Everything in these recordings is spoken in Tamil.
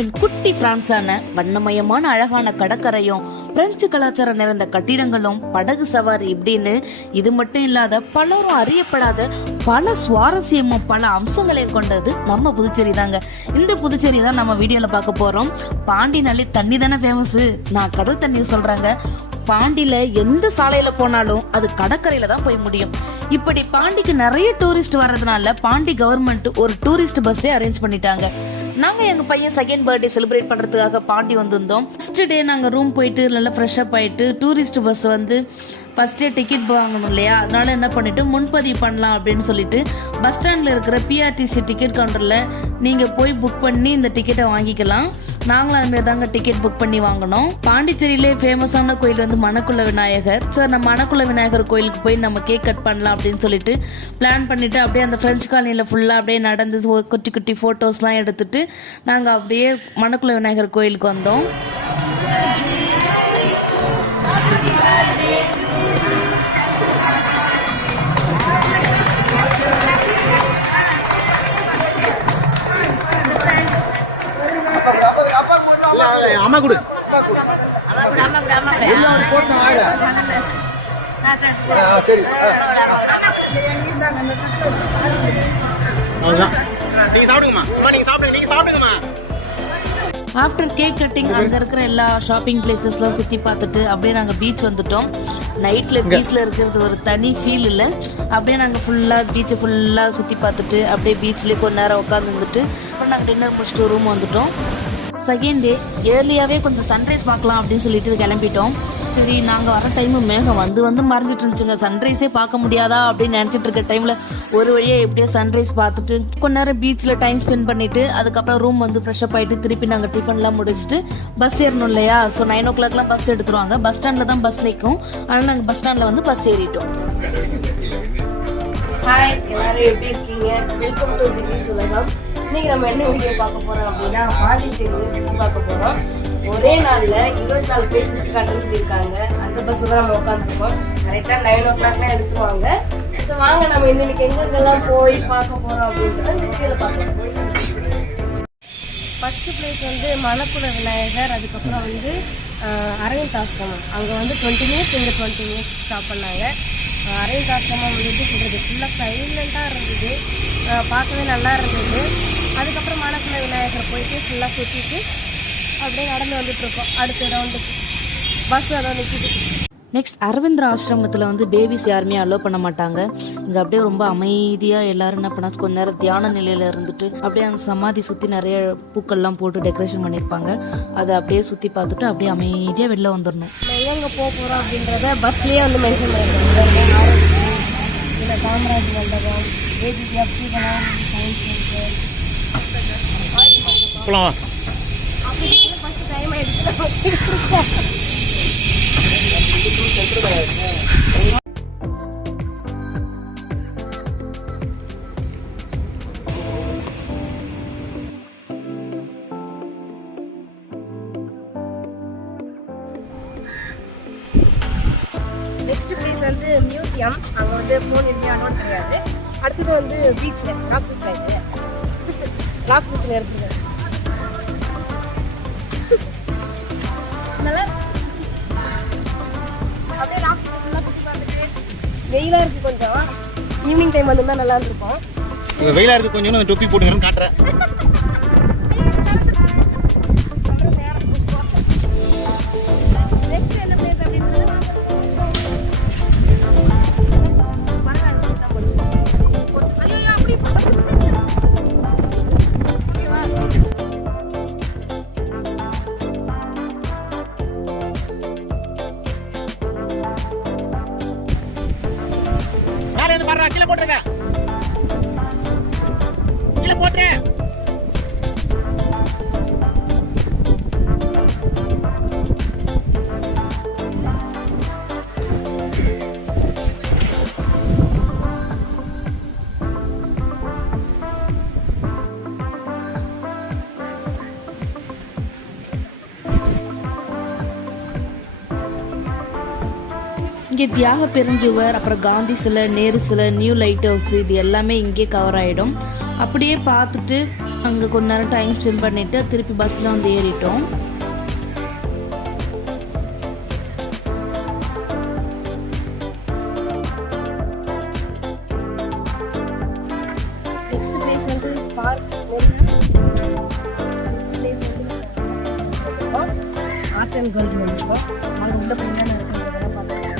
இந்தியாவின் குட்டி பிரான்ஸான வண்ணமயமான அழகான கடற்கரையும் பிரெஞ்சு கலாச்சாரம் நிறைந்த கட்டிடங்களும் படகு சவாரி இப்படின்னு இது மட்டும் இல்லாத பலரும் அறியப்படாத பல சுவாரஸ்யமும் பல அம்சங்களையும் கொண்டது நம்ம புதுச்சேரி தாங்க. இந்த புதுச்சேரி தான் நம்ம வீடியோல பார்க்க போறோம். பாண்டினாலே தண்ணி தானே ஃபேமஸ். நான் கடல் தண்ணி சொல்றாங்க. பாண்டியில எந்த சாலையில போனாலும் அது கடற்கரையில தான் போய் முடியும். இப்படி பாண்டிக்கு நிறைய டூரிஸ்ட் வர்றதுனால பாண்டி கவர்மெண்ட் ஒரு டூரிஸ்ட் பஸ்ஸே அரேஞ்ச் பண்ணிட்டாங்க. நாங்க எங்க பையன் செகண்ட் பர்த்டே செலிப்ரேட் பண்றதுக்காக பாண்டி வந்திருந்தோம். ஃபர்ஸ்ட் டே நாங்க ரூம் போயிட்டு நல்லா ஃப்ரெஷ் அப் ஆயிட்டு டூரிஸ்ட் பஸ் வந்து ஃபர்ஸ்ட் டே டிக்கெட் வாங்கணும் இல்லையா, அதனால என்ன பண்ணிட்டு முன்பதிவு பண்ணலாம் அப்படின்னு சொல்லிட்டு பஸ் ஸ்டாண்ட்ல இருக்கிற பிஆர்டிசி டிக்கெட் கவுண்டர்ல நீங்க போய் புக் பண்ணி இந்த டிக்கெட்டை வாங்கிக்கலாம். நாங்களும் அதுமாரி தாங்க டிக்கெட் புக் பண்ணி வாங்கினோம். பாண்டிச்சேரியிலே ஃபேமஸான கோயில் வந்து மணக்குள விநாயகர். ஸோ நம்ம மணக்குள விநாயகர் கோயிலுக்கு போய் நம்ம கேக் கட் பண்ணலாம் அப்படின்னு சொல்லிட்டு பிளான் பண்ணிட்டு அப்படியே அந்த ஃப்ரெஞ்ச் காலனியில் ஃபுல்லாக அப்படியே நடந்து குட்டி குட்டி ஃபோட்டோஸ்லாம் எடுத்துட்டு நாங்கள் அப்படியே மணக்குள விநாயகர் கோயிலுக்கு வந்தோம். அம்மா கொடு ஆஃப்டர் கேக் கட்டிங் அங்க இருக்கிற எல்லா ஷாப்பிங் பிளேசஸ்லாம் சுத்தி பார்த்துட்டு அப்படியே நாங்க பீச் வந்துட்டோம். நைட்ல பீச்ல இருக்கிறது ஒரு தனி ஃபீல் இல்ல. அப்படியே நாங்க ஃபுல்லா பீச்சை ஃபுல்லா சுத்தி பார்த்துட்டு அப்படியே பீச்லயே கொஞ்ச நேரம் உட்காந்து இருந்துட்டு அப்புறம் நாங்க டின்னர் முடிச்சுட்டு ரூம் வந்துட்டோம். செகண்ட் டே ஏர்லியாகவே கொஞ்சம் சன்ரைஸ் பார்க்கலாம் அப்படின்னு சொல்லிட்டு கிளம்பிட்டோம். சரி நாங்கள் வர டைமு மேகம் வந்து மறைஞ்சிட்டு இருந்துச்சுங்க. சன்ரைஸே பார்க்க முடியாதா அப்படின்னு நினச்சிட்டு இருக்க டைமில் ஒரு வழியாக எப்படியோ சன்ரைஸ் பார்த்துட்டு கொஞ்ச நேரம் பீச்சில் டைம் ஸ்பெண்ட் பண்ணிவிட்டு அதுக்கப்புறம் ரூம் வந்து ஃப்ரெஷ்அப் ஆகிட்டு திருப்பி நாங்கள் டிஃபன்லாம் முடிச்சுட்டு பஸ் ஏறணும் இல்லையா. ஸோ 9 o'clockலாம் பஸ் எடுத்துருவாங்க. பஸ் ஸ்டாண்டில் தான் பஸ் நிற்கும். அதனால் நாங்கள் பஸ் ஸ்டாண்டில் வந்து பஸ் ஏறிட்டோம். ஹாய், எல்லாரும் எப்படி இருக்கீங்க? வெல்கம் டு திவ்ஸ் உலகம். இன்னைக்கு நம்ம என்ன வீடியோ பார்க்க போறோம் அப்படின்னா பாண்டிச்சேரியை சுற்றி பார்க்க போறோம். ஒரே நாள்ல 24 பேர் சுற்றி காட்டுன்னு சொல்லியிருக்காங்க. அந்த பஸ்ல தான் நம்ம உட்காந்துருக்கோம். கரெக்டா 9 o'clockலாம் எடுத்துருவாங்க. ஸோ வாங்க நம்ம இன்னைக்கு எங்கெங்கெல்லாம் போய் பார்க்க போறோம் அப்படின்றத வீடியோல பார்க்கலாம். ஃபர்ஸ்ட் பிளேஸ் வந்து மணக்குள விநாயகர், அதுக்கப்புறம் வந்து அரவிந்த் ஆசிரமம். அங்கே வந்து 20 minutes இங்கே 20 minutes ஸ்டாப் பண்ணாங்க. அரவிந்த் ஆசிரமம் வந்துட்டு சொல்கிறது ஃபுல்லாக சைலண்ட்டாக இருந்தது, பார்க்கவே நல்லா இருந்தது. அதுக்கப்புறம் மணக்குள விநாயகர் போயிட்டு ஃபுல்லாக சுற்றிட்டு அப்படியே நடந்து வந்துட்டுருக்கோம். அடுத்த ரவுண்டுக்கு பஸ் அதை நிற்கிது. நெக்ஸ்ட் அரவிந்தர் ஆசிரமத்தில் வந்து பேபிஸ் யாருமே அலோவ் பண்ண மாட்டாங்க. இங்கே அப்படியே ரொம்ப அமைதியாக எல்லாரும் என்ன பண்ணாச்சு கொஞ்ச நேரம் தியான நிலையில் இருந்துட்டு அப்படியே அந்த சமாதி சுற்றி நிறைய பூக்கள்லாம் போட்டு டெக்கரேஷன் பண்ணியிருப்பாங்க. அதை அப்படியே சுற்றி பார்த்துட்டு அப்படியே அமைதியாக வெளில வந்துடணும். எங்கே போக போகிறோம் அப்படின்றத பஸ்லேயே வந்து மென்ஷன் பண்ணியிருக்காங்க. இல்லை Kamaraj Mandapam, APJ Abdul Kalam science center அப்படி ஃபஸ்ட்டு டைம் எடுத்து நெக்ஸ்ட் பிளேஸ் வந்து மியூசியம். அங்கே வந்து ஃபோன் எதுவுமே அலோட் கிடையாது. அடுத்தது வந்து பீச்சில் ராக் பீச் ஆகிட்டு ராக் பீச்சில் இருக்குது. நல்லா அப்படியே ராக் பீச்சை ஃபுல்லாக சுற்றி பார்த்துட்டு வெயிலாக இருக்குது. கொஞ்சம் ஈவினிங் டைம் வந்துருந்தா நல்லா இருக்கும். வெயிலாக இருக்குது கொஞ்சம் தொப்பி போட்டுங்கன்னு காட்டுறேன். கீழே போட்டுருங்க, கீழே போட்டுறேன். இங்கே தியாக பெருஞ்சுவர், அப்புறம் காந்தி சிலை, நேரு சிலை, நியூ லைட் ஹவுஸ் இது எல்லாமே இங்கே கவர் ஆகிடும். அப்படியே பார்த்துட்டு அங்கே கொஞ்ச நேரம் டைம் ஸ்பெண்ட் பண்ணிவிட்டு திருப்பி பஸ்ஸில் வந்து ஏறிட்டோம். நெக்ஸ்ட் பிளேஸ் வந்து பார்க் ஆர்ட் அண்ட் கேலரி வந்துருக்கோம். அங்கே உள்ள போய் என்னென்ன இருக்குன்றதெல்லாம் பார்த்துக்கலாம்.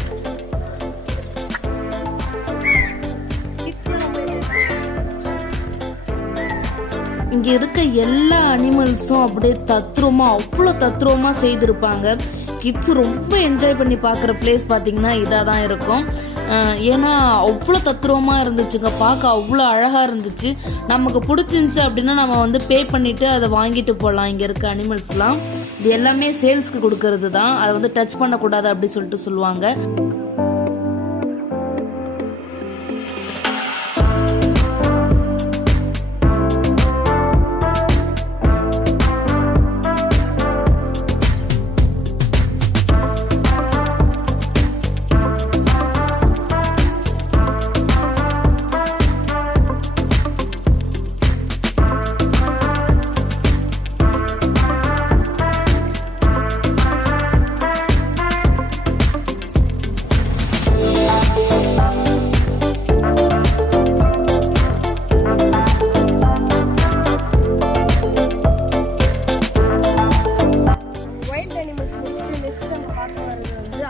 இங்கே இருக்க எல்லா அனிமல்ஸும் அப்படியே அவ்வளோ தத்ரூபமாக செய்திருப்பாங்க. கிட்ஸ் ரொம்ப என்ஜாய் பண்ணி பார்க்குற பிளேஸ் பார்த்திங்கன்னா இதாக தான் இருக்கும். ஏன்னா அவ்வளோ தத்ரூபமாக இருந்துச்சுங்க, பார்க்க அவ்வளோ அழகாக இருந்துச்சு. நமக்கு பிடிச்சிருந்துச்சி அப்படின்னா நம்ம வந்து பே பண்ணிவிட்டு அதை வாங்கிட்டு போகலாம். இங்கே இருக்க அனிமல்ஸ்லாம் இது எல்லாமே சேல்ஸ்க்கு கொடுக்கறது தான், அதை வந்து டச் பண்ணக்கூடாது அப்படி சொல்லிட்டு சொல்லுவாங்க.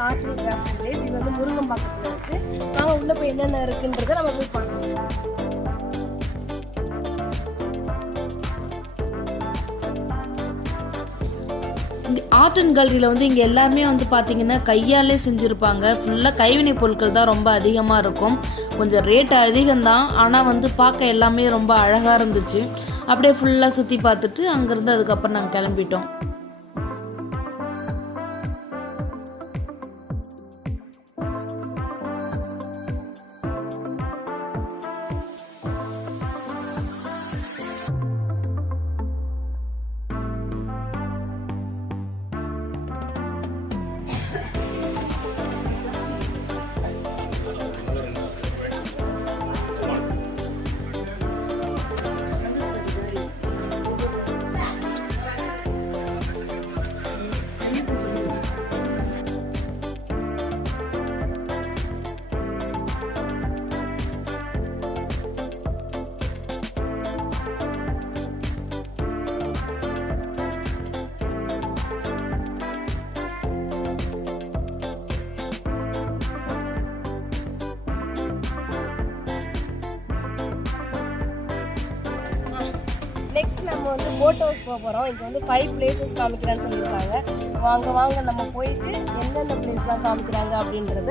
Art and craft place. இது வந்து முருங்கம்பாக்கத்தில் இருக்குது. நாங்கள் உள்ளே போய் என்னென்ன இருக்குன்றதை நம்ம போய் பார்க்கலாம். ஆர்ட் அண்ட் கேலரியில் வந்து இங்கே எல்லாருமே வந்து பார்த்திங்கன்னா கையாலே செஞ்சுருப்பாங்க. ஃபுல்லாக கைவினை பொருட்கள் தான் ரொம்ப அதிகமாக இருக்கும். கொஞ்சம் ரேட் அதிகம்தான், ஆனால் வந்து பார்க்க எல்லாமே ரொம்ப அழகாக இருந்துச்சு. அப்படியே ஃபுல்லாக சுற்றி பார்த்துட்டு அங்கேருந்து அதுக்கப்புறம் நாங்கள் கிளம்பிட்டோம். நெக்ஸ்ட் நம்ம வந்து போட் ஹவுஸ் போக போகிறோம். இங்கே வந்து 5 பிளேசஸ் காமிக்கிறேன்னு சொல்லியிருக்காங்க. வாங்க நம்ம போயிட்டு எந்தெந்த பிளேஸ்லாம் காமிக்கிறாங்க அப்படின்றத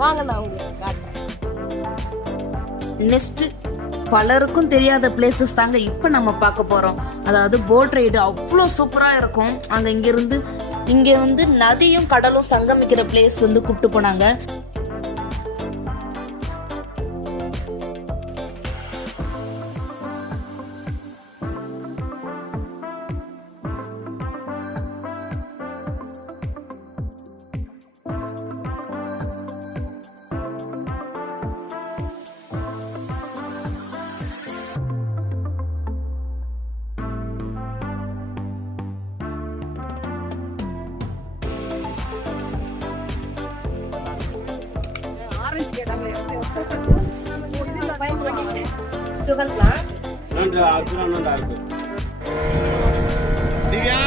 வாங்க நான் உங்களுக்கு காட்டுறேன். நெக்ஸ்ட் பலருக்கும் தெரியாத பிளேசஸ் தாங்க இப்போ நம்ம பார்க்க போகிறோம். அதாவது போட் ரைடு அவ்வளோ சூப்பராக இருக்கும். அங்கே இங்கே வந்து நதியும் கடலும் சங்கமிக்கிற பிளேஸ் வந்து கூப்பிட்டு போனாங்க. திவ்யா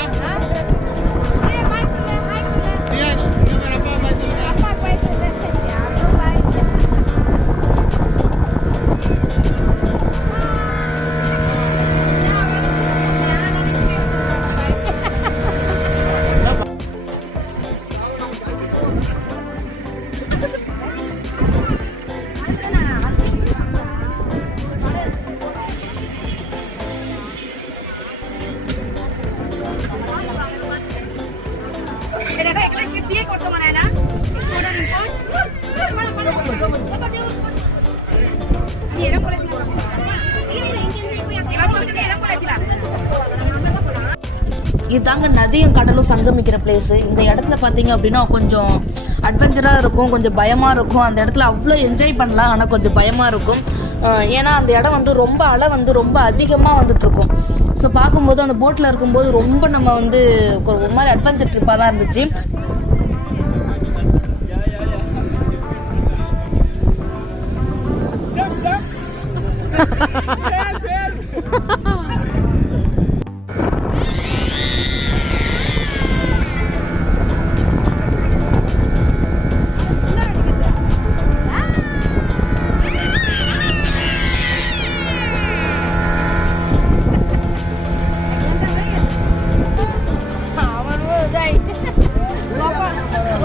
இதுதாங்க நதியும் கடலும் சங்கமிக்கிற பிளேஸ். இந்த இடத்துல பார்த்தீங்க அப்படின்னா கொஞ்சம் அட்வென்ச்சராக இருக்கும், கொஞ்சம் பயமாக இருக்கும். அந்த இடத்துல அவ்வளோ என்ஜாய் பண்ணலாம், ஆனால் கொஞ்சம் பயமாக இருக்கும். ஏன்னா அந்த இடம் வந்து ரொம்ப அலை வந்து ரொம்ப அதிகமாக வந்துட்டு இருக்கும். ஸோ பார்க்கும்போது அந்த போட்டில் இருக்கும்போது ரொம்ப நம்ம வந்து ஒரு மாதிரி அட்வென்ச்சர் ட்ரிப்பாக தான் இருந்துச்சு.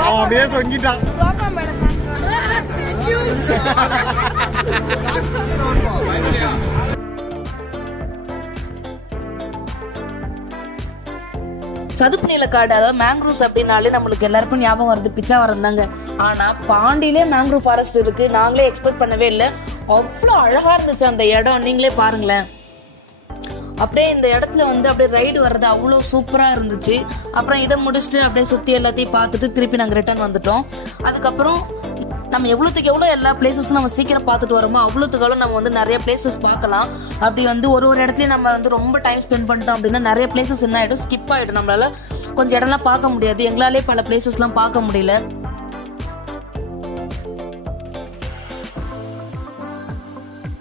அவன் அப்படியே சொங்கிட்டான். சதுப்பு நில காடு, அதாவது மேங்க்ரூவ்ஸ் அப்படின்னாலே நம்மளுக்கு எல்லாருக்கும் ஞாபகம் வருது பிச்சாவரம் தாங்க. ஆனா பாண்டியிலே மேங்க்ரூவ் ஃபாரஸ்ட் இருக்கு. நாங்களே எக்ஸ்பெக்ட் பண்ணவே இல்லை. அவ்வளோ அழகா இருந்துச்சு அந்த இடம், நீங்களே பாருங்களேன். அப்படியே இந்த இடத்துல வந்து அப்படியே ரைடு வர்றது அவ்வளோ சூப்பராக இருந்துச்சு. அப்புறம் இதை முடிச்சுட்டு அப்படியே சுற்றி எல்லாத்தையும் பார்த்துட்டு திருப்பி நாங்கள் ரிட்டர்ன் வந்துட்டோம். அதுக்கப்புறம் நம்ம எவ்வளோத்துக்கு எவ்வளோ எல்லா பிளேசஸும் நம்ம சீக்கிரம் பார்த்துட்டு வரோமோ அவ்வளோத்துக்காலும் நம்ம வந்து நிறைய பிளேசஸ் பார்க்கலாம். அப்படி வந்து ஒரு இடத்துலையும் நம்ம வந்து ரொம்ப டைம் ஸ்பெண்ட் பண்ணிட்டோம் அப்படின்னா நிறைய பிளேசஸ் என்ன ஆகிடும், ஸ்கிப் ஆகிடும். நம்மளால கொஞ்சம் இடம்லாம் பார்க்க முடியாது. எங்களாலே பல பிளேசஸ்லாம் பார்க்க முடியல.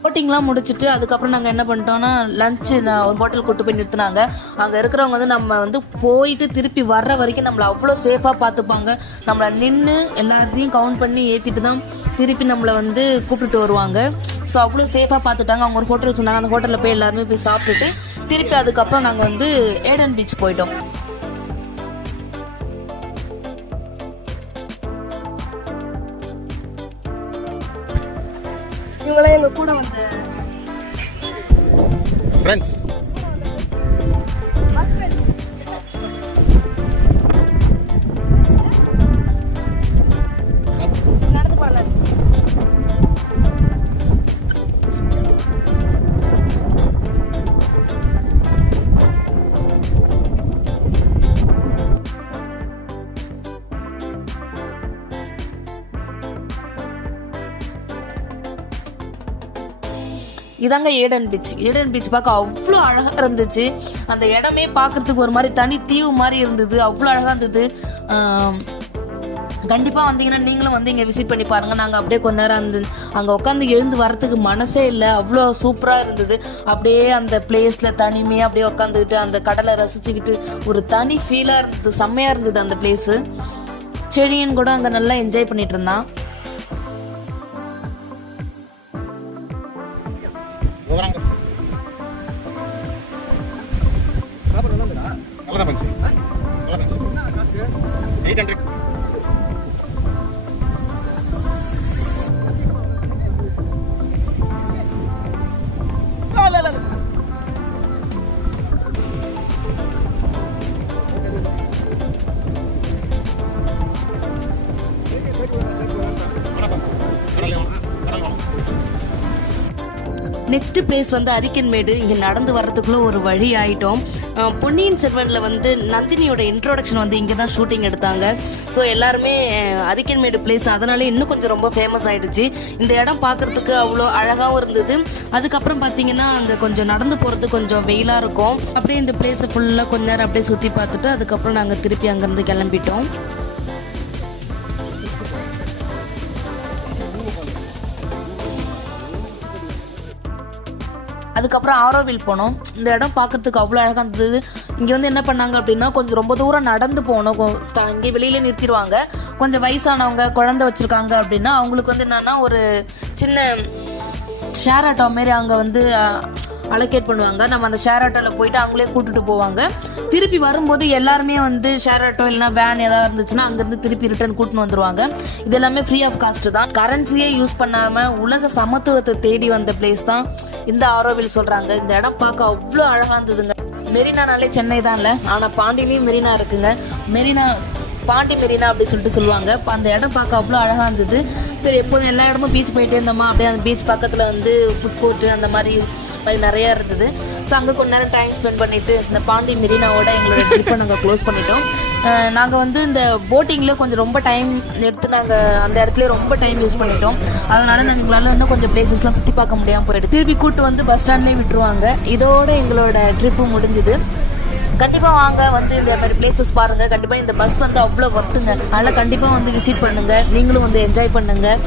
போட்டிங்லாம் முடிச்சுட்டு அதுக்கப்புறம் நாங்கள் என்ன பண்ணிட்டோம்னா லஞ்சு ஒரு ஹோட்டல் கூட்டு போய் நிறுத்தினாங்க. அங்கே இருக்கிறவங்க வந்து நம்ம வந்து போயிட்டு திருப்பி வர்ற வரைக்கும் நம்மளை அவ்வளோ சேஃபாக பார்த்துப்பாங்க. நம்மளை நின்று எல்லாத்தையும் கவுண்ட் பண்ணி ஏற்றிட்டு தான் திருப்பி நம்மளை வந்து கூப்பிட்டுட்டு வருவாங்க. ஸோ அவ்வளோ சேஃபாக பார்த்துட்டாங்க. அவங்க ஒரு ஹோட்டல் சொன்னாங்க, அந்த ஹோட்டலில் போய் எல்லாருமே போய் சாப்பிட்டுட்டு திருப்பி அதுக்கப்புறம் நாங்கள் வந்து ஏடன் பீச் போயிட்டோம். இவங்களே எங்க கூட வந்து ஃப்ரெண்ட்ஸ். நடந்து போறல. இதாங்க ஏடன் பீச். ஏடன் பீச் பார்க்க அவ்வளோ அழகாக இருந்துச்சு. அந்த இடமே பார்க்குறதுக்கு ஒரு மாதிரி தனி தீவு மாதிரி இருந்தது. அவ்வளோ அழகாக இருந்தது. கண்டிப்பாக வந்தீங்கன்னா நீங்களும் வந்து இங்கே விசிட் பண்ணி பாருங்கள். நாங்கள் அப்படியே கொஞ்ச நேரம் அங்கே உட்காந்து எழுந்து வரத்துக்கு மனசே இல்லை. அவ்வளோ சூப்பராக இருந்தது. அப்படியே அந்த பிளேஸில் தனிமையாக அப்படியே உட்காந்துக்கிட்டு அந்த கடலை ரசிச்சுக்கிட்டு ஒரு தனி ஃபீலாக இருந்தது. செம்மையாக இருந்தது அந்த பிளேஸு. செடியன் கூட அங்கே நல்லா என்ஜாய் பண்ணிட்டு இருந்தான். நல்லதான் பண்ணுச்சு. 800. நெக்ஸ்ட் பிளேஸ் வந்து அரிக்கன்மேடு. இங்கே நடந்து வர்றதுக்குள்ள ஒரு வழி ஆகிட்டோம். பொன்னியின் செல்வனில் வந்து நந்தினியோட இன்ட்ரோடக்ஷன் வந்து இங்கே தான் ஷூட்டிங் எடுத்தாங்க. ஸோ எல்லாருமே அரிக்கன்மேடு பிளேஸ் அதனால இன்னும் கொஞ்சம் ரொம்ப ஃபேமஸ் ஆகிடுச்சு. இந்த இடம் பார்க்குறதுக்கு அவ்வளோ அழகாகவும் இருந்தது. அதுக்கப்புறம் பார்த்தீங்கன்னா அங்கே கொஞ்சம் நடந்து போகிறது கொஞ்சம் வெயிலாக இருக்கும். அப்படியே இந்த பிளேஸை ஃபுல்லாக கொஞ்ச நேரம் அப்படியே சுற்றி பார்த்துட்டு அதுக்கப்புறம் நாங்கள் திருப்பி அங்கேருந்து கிளம்பிட்டோம். அதுக்கப்புறம் ஆரோவில் போனோம். இந்த இடம் பார்க்கறதுக்கு அவ்வளோ அழகாக இருந்தது. இங்கே வந்து என்ன பண்ணாங்க அப்படின்னா கொஞ்சம் ரொம்ப தூரம் நடந்து போகணும். இங்கே வெளியில நிறுத்திடுவாங்க. கொஞ்சம் வயசானவங்க குழந்தை வச்சுருக்காங்க அப்படின்னா அவங்களுக்கு வந்து என்னென்னா ஒரு சின்ன ஷேர் ஆட்டோ மாரி அங்கே வந்து அலோகேட் பண்ணுவாங்க. நம்ம அந்த ஷேர் ஆட்டோவில் போயிட்டு அவங்களே கூட்டிட்டு போவாங்க. திருப்பி வரும்போது எல்லாருமே வந்து ஷேர் ஆட்டோ இல்லைனா வேன் ஏதாவது இருந்துச்சுன்னா அங்கேருந்து திருப்பி ரிட்டர்ன் கூட்டின்னு வந்துடுவாங்க. இது எல்லாமே ஃப்ரீ ஆஃப் காஸ்ட் தான். கரன்சியே யூஸ் பண்ணாமல் உலக சமத்துவத்தை தேடி வந்த பிளேஸ் தான் இந்த ஆரோவில் சொல்கிறாங்க. இந்த இடம் பார்க்க அவ்வளோ அழகாக இருந்ததுங்க. மெரினானாலே சென்னை தான் இல்லை, ஆனால் பாண்டியிலையும் மெரினா இருக்குங்க. பாண்டி மெரினா அப்படி சொல்லிட்டு சொல்லுவாங்க. அந்த இடம் பார்க்க அவ்வளோ அழகாக இருந்தது. சரி, எப்போதும் எல்லா இடமும் பீச் போயிட்டே இருந்தோமா, அப்படியே அந்த பீச் பக்கத்தில் வந்து ஃபுட் கோர்ட்டு அந்த மாதிரி மாதிரி நிறையா இருந்தது. ஸோ அங்கே கொஞ்ச நேரம் டைம் ஸ்பெண்ட் பண்ணிவிட்டு இந்த பாண்டி மெரினாவோட எங்களோட ட்ரிப்பை நாங்கள் க்ளோஸ் பண்ணிட்டோம். நாங்கள் வந்து இந்த போட்டிங்கில் கொஞ்சம் ரொம்ப டைம் எடுத்து நாங்கள் அந்த இடத்துல ரொம்ப டைம் யூஸ் பண்ணிட்டோம். அதனால் நாங்கள் எங்களால் இன்னும் கொஞ்சம் பிளேசஸ்லாம் சுற்றி பார்க்க முடியாமல் போயிட்டு திருப்பி கூட்டு வந்து பஸ் ஸ்டாண்ட்லேயே விட்டுருவாங்க. இதோட எங்களோட ட்ரிப்பு முடிஞ்சுது. கண்டிப்பாக வாங்க வந்து இந்த மாதிரி பிளேசஸ் பாருங்கள். கண்டிப்பாக இந்த பஸ் வந்து அவ்வளோ ஒர்த்துங்க. அதனால் கண்டிப்பாக வந்து விசிட் பண்ணுங்கள். நீங்களும் வந்து என்ஜாய் பண்ணுங்கள்.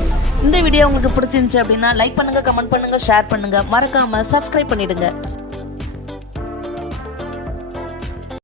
இந்த வீடியோ உங்களுக்கு பிடிச்சிருந்துச்சு அப்படின்னா லைக் பண்ணுங்கள், கமெண்ட் பண்ணுங்கள், ஷேர் பண்ணுங்கள். மறக்காமல் சப்ஸ்கிரைப் பண்ணிவிடுங்க.